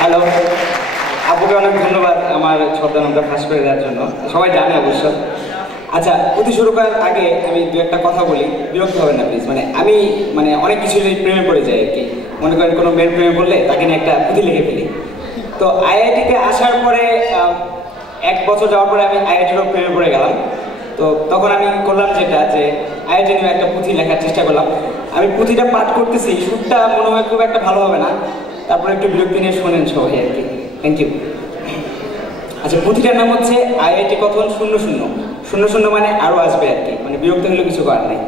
Hello, আপুকে অনেক ধন্যবাদ আমার ছদ্মনামটা ফাঁস করে দেওয়ার জন্য। সবাই জানে অবশ্য। আচ্ছা, প্রতি শুরু করার আগে আমি দু একটা কথা বলি, বিরক্ত হবেন না প্লিজ। আমি অনেক কিছু প্রেমে পড়ে যাই আর কি। মনে করেন কোনো মেয়ের প্রেমে পড়লে তাকে নিয়ে একটা পুঁথি লিখে ফেলি। তো আইআইটিতে আসার পরে 1 বছর যাওয়ার পরে আমি আইআইটিরও প্রেমে পড়ে গেলাম। তো তখন আমি করলাম যেটা, যে আইআইটি নিয়ে একটা পুঁথি লেখার চেষ্টা করলাম। আমি পুঁথিটা পাঠ করতেছি, সুরটা মনে হয় খুব একটা ভালো হবে না, তারপরে একটু বিরক্তি নিয়ে শোনেন সবাই আর কি। Thank you. আচ্ছা, পুঁথিটার নাম হচ্ছে আইআইটি কথন 00। 00 মানে আরো আসবে আর কি, বিরক্ত হলে কিছু করার নাই।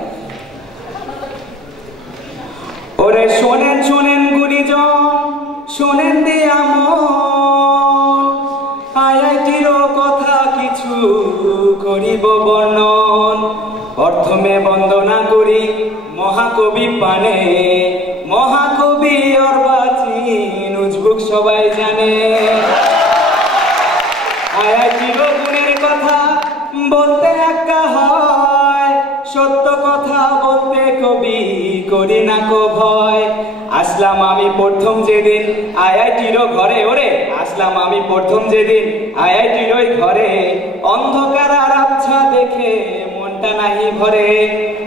ওরে শোনেন শোনেন গুণীজন, শোনেন দিয়া মন, আইআইটির কথা কিছু করিব বর্ণন। প্রথমে বন্দনা করি মহাকবি পানে, মহাকবি অর্বাচীন উজবুক সবাই জানে। আইআইটির গুণের কথা বলতে একা হয়, সত্য কথা বলতে কবি করি না কো ভয়। আসলাম আমি প্রথম যেদিন আইআইটির ঘরে, ওরে আসলাম আমি প্রথম যেদিন আইআইটির ওই ঘরে, অন্ধকার আর আচ্ছা দেখে মনটা নাহি ভরে।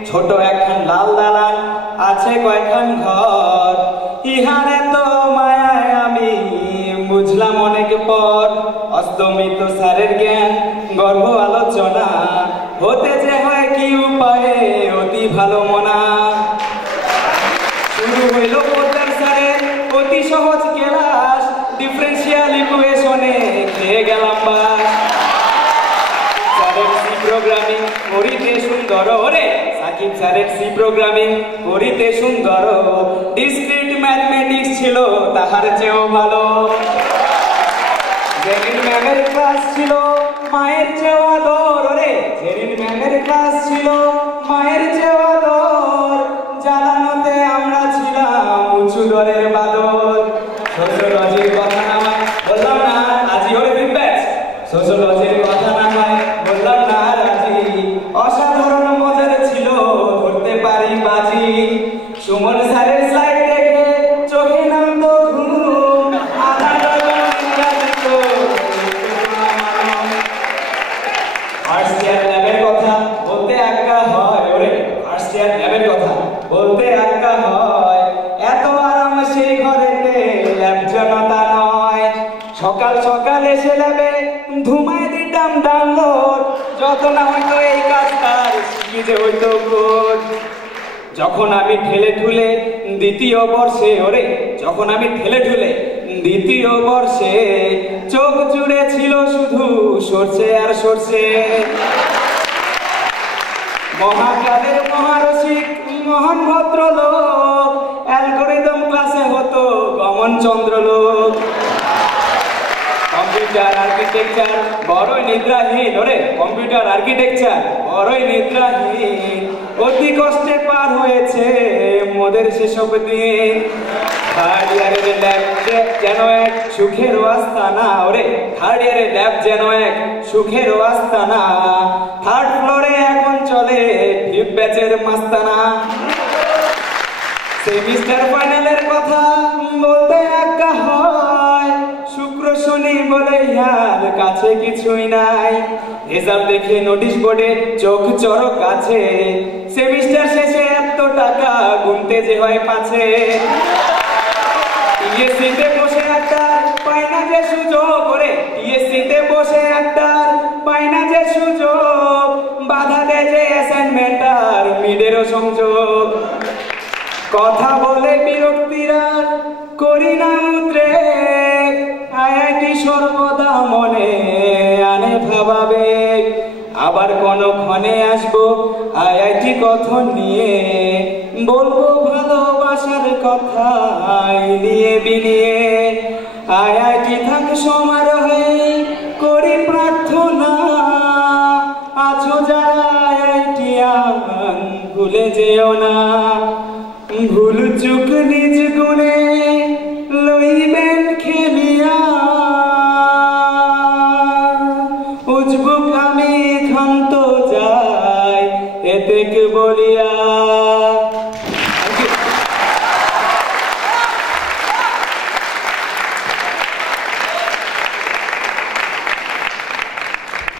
ছোট একখান লাল দালান আছে কয়খান ঘর, ইহারে তো মায়ায় আমি বুঝলাম অনেক পর। অস্তমিত স্যারের জ্ঞান গর্ব আলোচনা, হতে যে হয় কি উপায়ে অতি ভালো মনা। শুরু হইল পোদ্দার স্যারের অতি সহজ ক্লাস, ডিফারেন্সিয়াল ইকুয়েশনে খেয়ে গেলাম বাস। স্যারের সি প্রোগ্রামিং করিতে সুন্দর, ওরে সাকিব স্যারের সি প্রোগ্রামিং করিতে সুন্দর, ডিসক্রিট ম্যাথমেটিক্স ছিল তাহার চেয়েও ভালো। জেরিন ম্যামের ক্লাস ছিল মায়ের চেয়েও আদর, ওরে জেরিন ম্যামের ক্লাস ছিল মায়ের চেয়েও আদর, জ্বালানোতে আমরা ছিলাম উঁচু দরের বাদর। সোশ্যোলজির কথা না হয় বললাম না আজি, ওরে বিগ ব্যাচ। সোশ্যোলজির কথা না হয় বললাম না রাজি, অসাধারণ মজার ছিল ধরতে পারি বাজি। সুমন স্যারের স্লাইড দেখে চোখে নামতো ঘুম, ফার্স্ট ইয়ার ল্যাবের কথা বলতে একা হয়, ওরে ফার্স্ট ইয়ার ল্যাবের কথা বলতে একা হয়। এত আরাম সেই ঘরেতে ল্যাব জনতা নয়, সকাল সকাল এসে ল্যাবে ধুমায় দিতাম ডাউনলোড, যত না হয়তো এই কাজটার কি যে হইতো কোড। যখন আমি ঠেলে ঠুলে দ্বিতীয় বর্ষে, ওরে যখন আমি ঠেলে ঠুলে দ্বিতীয় বর্ষে, চোখ জুড়ে ছিল শুধু সরষে আর সরষে। মহাকালের মহারসিক মহান ভদ্রলোক, অ্যালগরিদম ক্লাসে হতো গমন চন্দ্রলোক। কম্পিউটার আর্কিটেকচার বড়ই নিদ্রাহীন, ওরে কম্পিউটার আর্কিটেকচার বড়ই নিদ্রাহীন, অতি কষ্টে পার হয়েছে মোদের সেসব দিন। থার্ড ইয়ারের ল্যাব যেন এক সুখের আস্তানা, ওরে থার্ড ইয়ারের ল্যাব যেন এক সুখের আস্তানা, থার্ড ফ্লোরে এখন চলে ফিফথ ব্যাচের মাস্তানা। সেমিস্টার ফাইনালের কথা বলতে একা হয়, শুক্র শনি বলে ইয়ার কাছে কিছুই নাই। রেজাল্ট দেখে নোটিশ বোর্ডে চোখ চড়ক আছে, সেমিস্টার শেষে এত টাকা গুনতে যে হয় পাছে। টিএসসিতে বসে একটা পাই না যে সুযোগ, করে টিএসসিতে বসে একটা পাই না যে সুযোগ, বাধা দেয় যে অ্যাসাইনমেন্ট আর মিডেরও সংযোগ। কথা বলে বিরক্তিরা করি না উদ্রেক, আইআইটি সর্বদা মনে আনে ভাবাবেগ। আবার কোনক্ষণে আসবো আইআইটি কথন নিয়ে, বলবো ভালোবাসার কথা নিয়ে বিনিয়ে। আইআইটি থাক সমারোহে করি প্রার্থনা, আছো যারা আইআইটিয়ান ভুলে যেও না, ভুল চুক নিজ গুণে